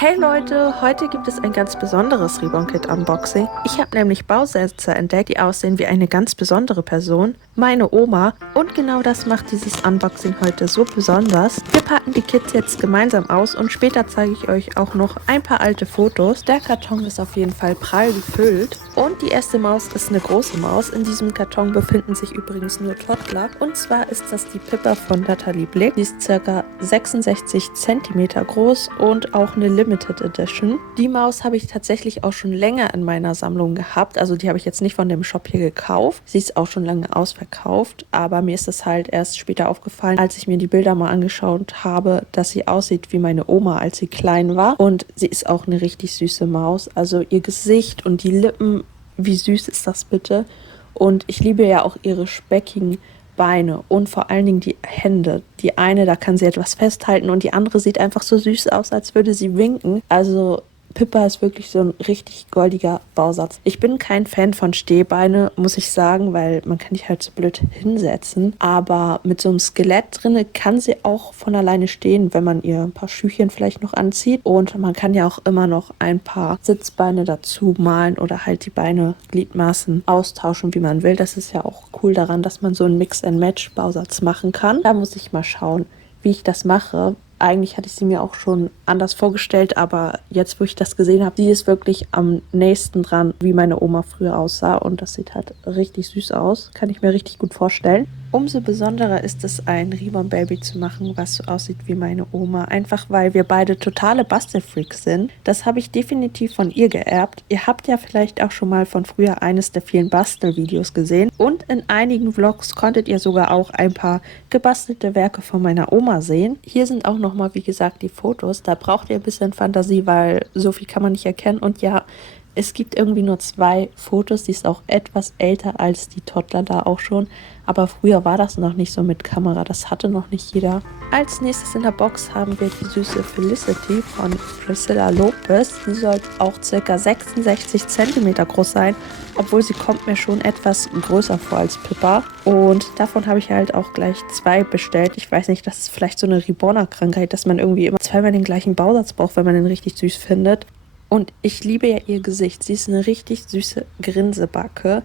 Hey Leute, heute gibt es ein ganz besonderes Reborn Kit Unboxing. Ich habe nämlich Bausätze entdeckt, die aussehen wie eine ganz besondere Person, meine Oma. Und genau das macht dieses Unboxing heute so besonders. Wir packen die Kits jetzt gemeinsam aus und später zeige ich euch auch noch ein paar alte Fotos. Der Karton ist auf jeden Fall prall gefüllt. Und die erste Maus ist eine große Maus. In diesem Karton befinden sich übrigens nur Toddler. Und zwar ist das die Pippa von Natalie Blick. Die ist ca. 66 cm groß und auch eine Limited Edition. Die Maus habe ich tatsächlich auch schon länger in meiner Sammlung gehabt. Also die habe ich jetzt nicht von dem Shop hier gekauft. Sie ist auch schon lange ausverkauft. Aber mir ist es halt erst später aufgefallen, als ich mir die Bilder mal angeschaut habe, dass sie aussieht wie meine Oma, als sie klein war. Und sie ist auch eine richtig süße Maus. Also ihr Gesicht und die Lippen, wie süß ist das bitte? Und ich liebe ja auch ihre speckigen Beine und vor allen Dingen die Hände. Die eine, da kann sie etwas festhalten und die andere sieht einfach so süß aus, als würde sie winken. Also Pippa ist wirklich so ein richtig goldiger Bausatz. Ich bin kein Fan von Stehbeine, muss ich sagen, weil man kann die halt so blöd hinsetzen. Aber mit so einem Skelett drinne kann sie auch von alleine stehen, wenn man ihr ein paar Schüchchen vielleicht noch anzieht. Und man kann ja auch immer noch ein paar Sitzbeine dazu malen oder halt die Beine, Gliedmaßen austauschen, wie man will. Das ist ja auch cool daran, dass man so einen Mix-and-Match-Bausatz machen kann. Da muss ich mal schauen, wie ich das mache. Eigentlich hatte ich sie mir auch schon anders vorgestellt, aber jetzt, wo ich das gesehen habe, die ist wirklich am nächsten dran, wie meine Oma früher aussah. Und das sieht halt richtig süß aus. Kann ich mir richtig gut vorstellen. Umso besonderer ist es, ein Reborn Baby zu machen, was so aussieht wie meine Oma. Einfach weil wir beide totale Bastelfreaks sind. Das habe ich definitiv von ihr geerbt. Ihr habt ja vielleicht auch schon mal von früher eines der vielen Bastelvideos gesehen. Und in einigen Vlogs konntet ihr sogar auch ein paar gebastelte Werke von meiner Oma sehen. Hier sind auch nochmal, wie gesagt, die Fotos. Da braucht ihr ein bisschen Fantasie, weil so viel kann man nicht erkennen. Und ja, es gibt irgendwie nur 2 Fotos, die ist auch etwas älter als die Toddler da auch schon. Aber früher war das noch nicht so mit Kamera, das hatte noch nicht jeder. Als nächstes in der Box haben wir die süße Felicity von Priscilla Lopez. Die soll auch ca. 66 cm groß sein, obwohl sie kommt mir schon etwas größer vor als Pippa. Und davon habe ich halt auch gleich 2 bestellt. Ich weiß nicht, das ist vielleicht so eine Reborner-Krankheit, dass man irgendwie immer zweimal den gleichen Bausatz braucht, wenn man den richtig süß findet. Und ich liebe ja ihr Gesicht. Sie ist eine richtig süße Grinsebacke.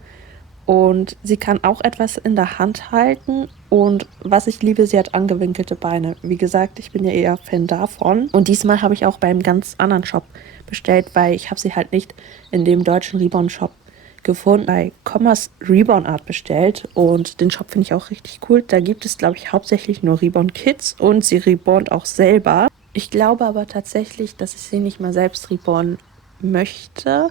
Und sie kann auch etwas in der Hand halten. Und was ich liebe, sie hat angewinkelte Beine. Wie gesagt, ich bin ja eher Fan davon. Und diesmal habe ich auch beim ganz anderen Shop bestellt, weil ich habe sie halt nicht in dem deutschen Reborn-Shop gefunden. Bei Commerce Reborn Art bestellt. Und den Shop finde ich auch richtig cool. Da gibt es, glaube ich, hauptsächlich nur Reborn Kids. Und sie rebornt auch selber. Ich glaube aber tatsächlich, dass ich sie nicht mal selbst reborn möchte.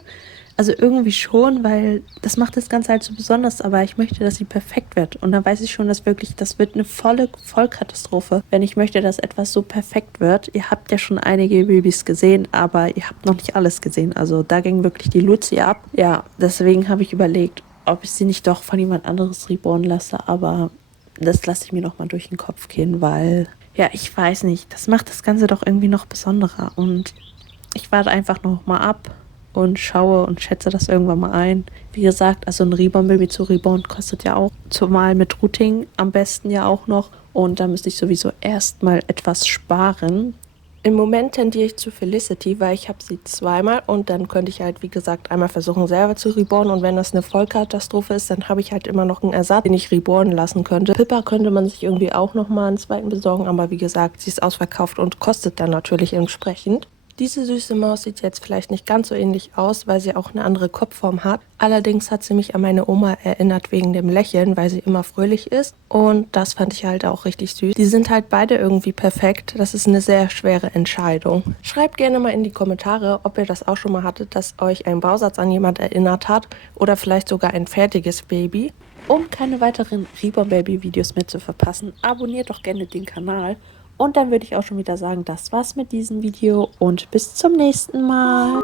Also irgendwie schon, weil das macht das Ganze halt so besonders, aber ich möchte, dass sie perfekt wird. Und dann weiß ich schon, dass wirklich, das wird eine Vollkatastrophe, wenn ich möchte, dass etwas so perfekt wird. Ihr habt ja schon einige Babys gesehen, aber ihr habt noch nicht alles gesehen. Also da ging wirklich die Luzi ab. Ja, deswegen habe ich überlegt, ob ich sie nicht doch von jemand anderes reborn lasse, aber das lasse ich mir nochmal durch den Kopf gehen, weil, ja, ich weiß nicht, das macht das Ganze doch irgendwie noch besonderer. Und ich warte einfach noch mal ab und schaue und schätze das irgendwann mal ein. Wie gesagt, also ein Reborn-Baby zu reborn kostet ja auch, zumal mit Routing am besten ja auch noch. Und da müsste ich sowieso erstmal etwas sparen. Im Moment tendiere ich zu Felicity, weil ich habe sie zweimal und dann könnte ich halt, wie gesagt, einmal versuchen selber zu reborn und wenn das eine Vollkatastrophe ist, dann habe ich halt immer noch einen Ersatz, den ich rebornen lassen könnte. Pippa könnte man sich irgendwie auch nochmal einen zweiten besorgen, aber wie gesagt, sie ist ausverkauft und kostet dann natürlich entsprechend. Diese süße Maus sieht jetzt vielleicht nicht ganz so ähnlich aus, weil sie auch eine andere Kopfform hat. Allerdings hat sie mich an meine Oma erinnert wegen dem Lächeln, weil sie immer fröhlich ist. Und das fand ich halt auch richtig süß. Die sind halt beide irgendwie perfekt. Das ist eine sehr schwere Entscheidung. Schreibt gerne mal in die Kommentare, ob ihr das auch schon mal hattet, dass euch ein Bausatz an jemand erinnert hat oder vielleicht sogar ein fertiges Baby. Um keine weiteren Reborn Baby Videos mehr zu verpassen, abonniert doch gerne den Kanal. Und dann würde ich auch schon wieder sagen, das war's mit diesem Video und bis zum nächsten Mal.